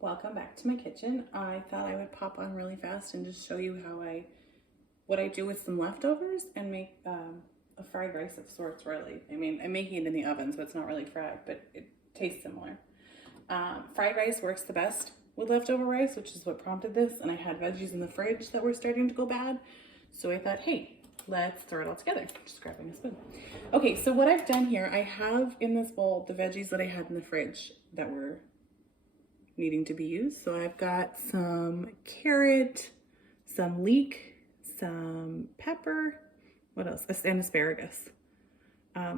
Welcome back to my kitchen. I thought I would pop on really fast and just show you what I do with some leftovers and make a fried rice of sorts, really. I mean, I'm making it in the oven, so it's not really fried, but it tastes similar. Fried rice works the best with leftover rice, which is what prompted this, and I had veggies in the fridge that were starting to go bad, so I thought, hey, let's throw it all together. Just grabbing a spoon. Okay, so what I've done here, I have in this bowl the veggies that I had in the fridge that were needing to be used. So I've got some carrot, some leek, some pepper, what else? And asparagus.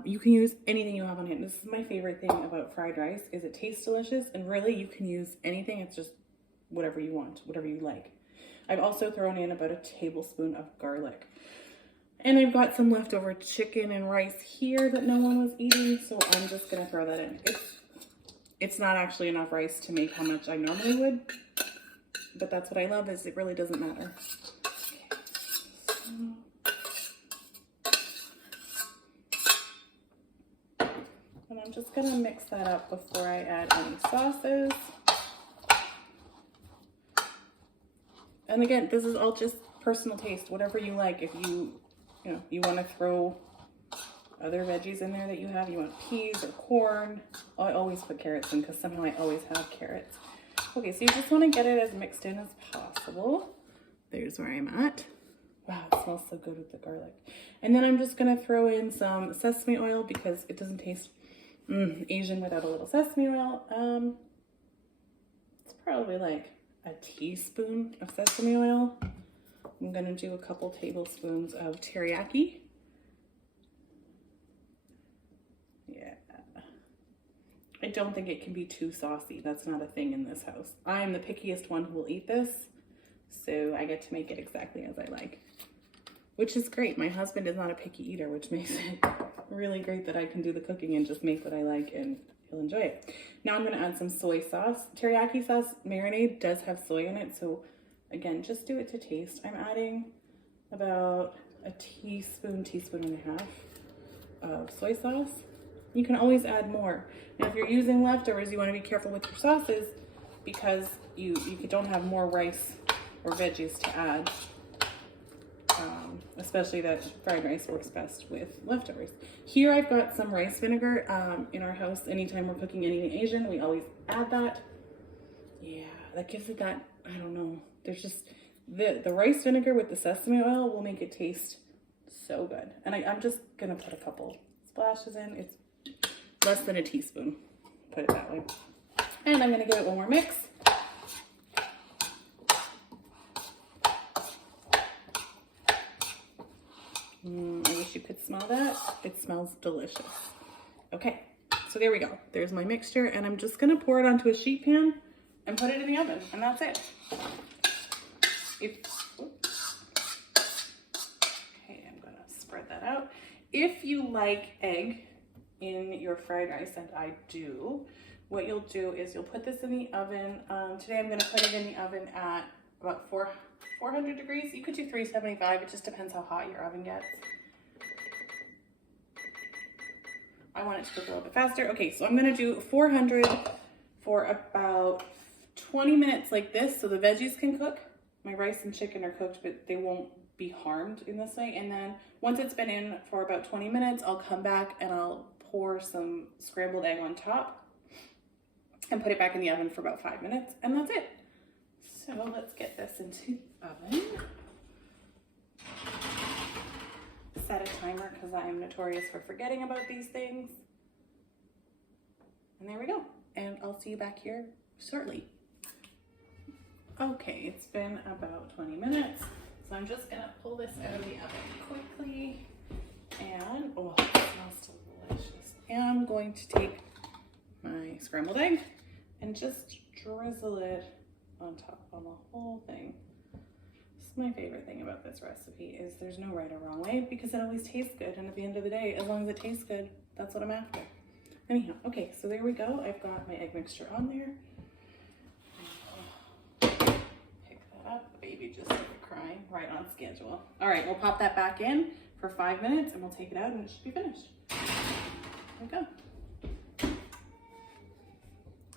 You can use anything you have on hand. This is my favorite thing about fried rice is it tastes delicious, and really you can use anything. It's just whatever you want, whatever you like. I've also thrown in about a tablespoon of garlic. And I've got some leftover chicken and rice here that no one was eating, so I'm just gonna throw that in. It's not actually enough rice to make how much I normally would, but that's what I love, is it really doesn't matter. And I'm just gonna mix that up before I add any sauces. And again, this is all just personal taste, whatever you like. If you want to throw other veggies in there that you have, you want peas or corn. I always put carrots in because somehow I always have carrots. Okay, so you just want to get it as mixed in as possible. There's where I'm at. Wow, it smells so good with the garlic. And then I'm just going to throw in some sesame oil because it doesn't taste Asian without a little sesame oil. It's probably like a teaspoon of sesame oil. I'm going to do a couple tablespoons of teriyaki. Yeah. I don't think it can be too saucy. That's not a thing in this house. I'm the pickiest one who will eat this, so I get to make it exactly as I like, which is great. My husband is not a picky eater, which makes it really great that I can do the cooking and just make what I like and he'll enjoy it. Now I'm going to add some soy sauce. Teriyaki sauce marinade does have soy in it, so again, just do it to taste. I'm adding about a teaspoon and a half of soy sauce. You can always add more. Now, if you're using leftovers, you want to be careful with your sauces because you don't have more rice or veggies to add. Especially that fried rice works best with leftovers. Here I've got some rice vinegar. In our house, anytime we're cooking anything Asian, we always add that. Yeah, that gives it that, I don't know. There's just, the rice vinegar with the sesame oil will make it taste so good. And I'm just gonna put a couple splashes in. It's less than a teaspoon, put it that way. And I'm gonna give it one more mix. I wish you could smell that. It smells delicious. Okay, so there we go. There's my mixture, and I'm just gonna pour it onto a sheet pan and put it in the oven, and that's it. Okay, I'm gonna spread that out. If you like egg in your fried rice, and I do, what you'll do is you'll put this in the oven. Today I'm gonna put it in the oven at about 400 degrees. You could do 375, it just depends how hot your oven gets. I want it to cook a little bit faster. Okay, so I'm gonna do 400 for about 20 minutes like this so the veggies can cook. My rice and chicken are cooked, but they won't be harmed in this way. And then once it's been in for about 20 minutes, I'll come back and I'll pour some scrambled egg on top and put it back in the oven for about 5 minutes, and that's it. So let's get this into the oven. Set a timer because I am notorious for forgetting about these things. And there we go. And I'll see you back here shortly. Okay, it's been about 20 minutes. So I'm just gonna pull this out of the oven quickly. And, oh, it smells delicious. And I'm going to take my scrambled egg and just drizzle it on top on the whole thing. This is my favorite thing about this recipe is there's no right or wrong way because it always tastes good, and at the end of the day, as long as it tastes good, that's what I'm after. Anyhow, okay, so there we go. I've got my egg mixture on there. Pick that up. The baby just started crying, right on schedule. All right, we'll pop that back in for 5 minutes and we'll take it out and it should be finished. There we go.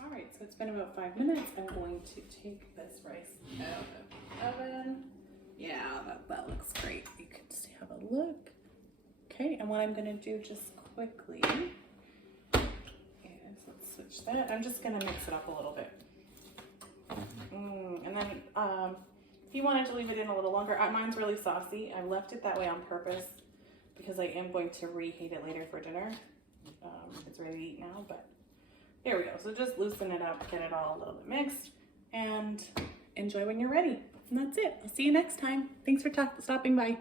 All right, so it's it's been about 5 minutes. I'm going to take this rice out of the oven. Yeah, that looks great. You can just have a look. Okay, and what I'm gonna do just quickly is, let's switch that. I'm just gonna mix it up a little bit. And then if you wanted to leave it in a little longer, mine's really saucy. I left it that way on purpose because I am going to reheat it later for dinner. It's ready to eat now, but there we go. So just loosen it up, get it all a little bit mixed, and enjoy when you're ready. And that's it. I'll see you next time. Thanks for stopping by.